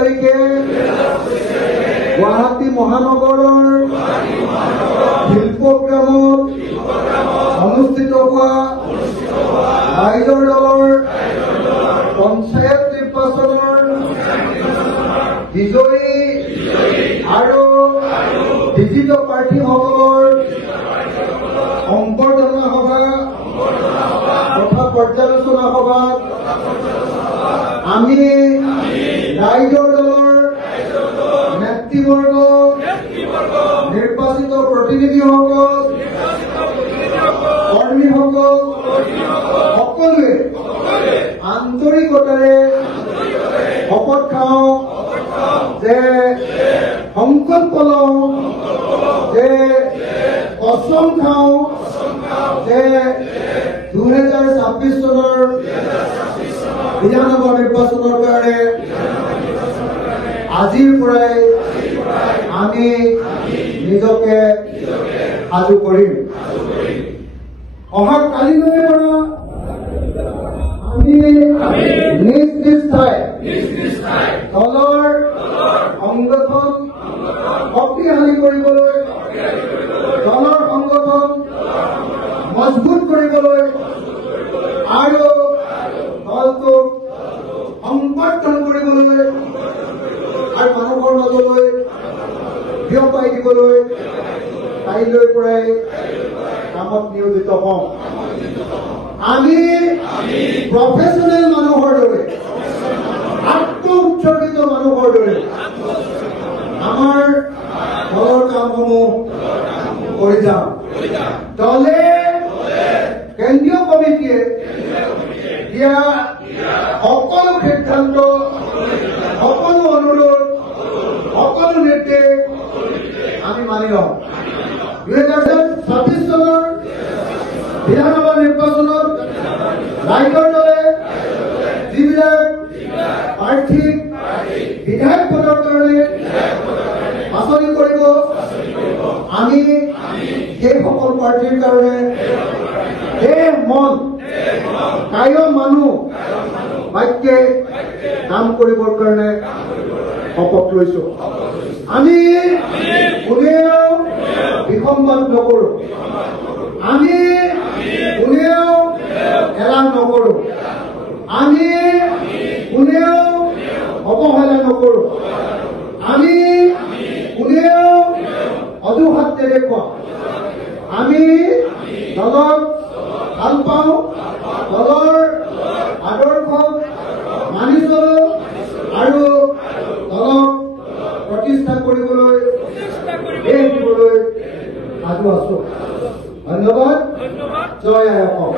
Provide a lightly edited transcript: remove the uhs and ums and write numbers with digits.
তাৰিখে গুৱাহাটী মহানগৰৰ শিল্পগ্ৰামত অনুষ্ঠিত হোৱা ৰাইজৰ দলৰ পঞ্চায়ত নিৰ্বাচনৰ বিজয়ী আৰু বিজিত প্ৰাৰ্থীসকলৰ সম্বৰ্ধনা সভা তথা পৰ্যালোচনা সভাত আমি ৰাইজৰ দলৰ নেতৃবৰ্গ নিৰ্বাচিত প্ৰতিনিধিসকল কৰ্মীসকল সকলোৱে আন্তৰিকতাৰে শপত খাওঁ যে সংকল্প লওঁ যে কচম খাওঁ যে 2026 চনৰ বিধানসভা নিৰ্বাচনৰ কাৰণে আজিৰ পৰাই আমি নিজকে সাজু কৰিম। অহা কালিলৈ পৰা আমি নিজ নিজ ঠাই দলৰ সংগঠন শক্তিশালী কৰিবলৈ, দলৰ সংগঠন মজবুত কৰিবলৈ আৰু দলটোক সংবৰ্ধন কৰিবলৈ আৰু মানুহৰ মাজলৈ বিয়পাই দিবলৈ কাইলৈৰ পৰাই কামত নিয়োজিত হওঁ। আমি প্ৰফেচনেল মানুহৰ দৰে, আত্ম উৎসৰ্গিত মানুহৰ দৰে আমাৰ দলৰ কামসমূহ কৰি যাওঁ। দলে কেন্দ্ৰীয় কমিটিয়ে দিয়া সকলো সিদ্ধান্ত, সকলো অনুৰোধ, সকলো নিৰ্দেশ আমি মানি লওঁ। 2026 চনৰ বিধানসভা নিৰ্বাচনত ৰাইজৰ দলে যিবিলাক প্ৰাৰ্থীক বিধায়ক পদৰ কাৰণে বাছনি কৰিব, আমি সেইসকল প্ৰাৰ্থীৰ কাৰণে দেহ মন কায় মানুহ বাক্যে কাম কৰিবৰ কাৰণে শপত লৈছো। আমি কোনেও বিসম্বাদ নকৰোঁ, আমি কোনেও এলাহ নকৰোঁ, আমি কোনেও অৱহেলা নকৰোঁ, আমি কোনেও অজুহাত নেদেখুৱাওঁ। আমি দলক ভাল পাওঁ, দলৰ আদৰ্শ মানি চলোঁ আৰু দলক প্ৰতিষ্ঠা কৰিবলৈ দেশ দিবলৈ সাজু আছোঁ। ধন্যবাদ। জয় আই অসম।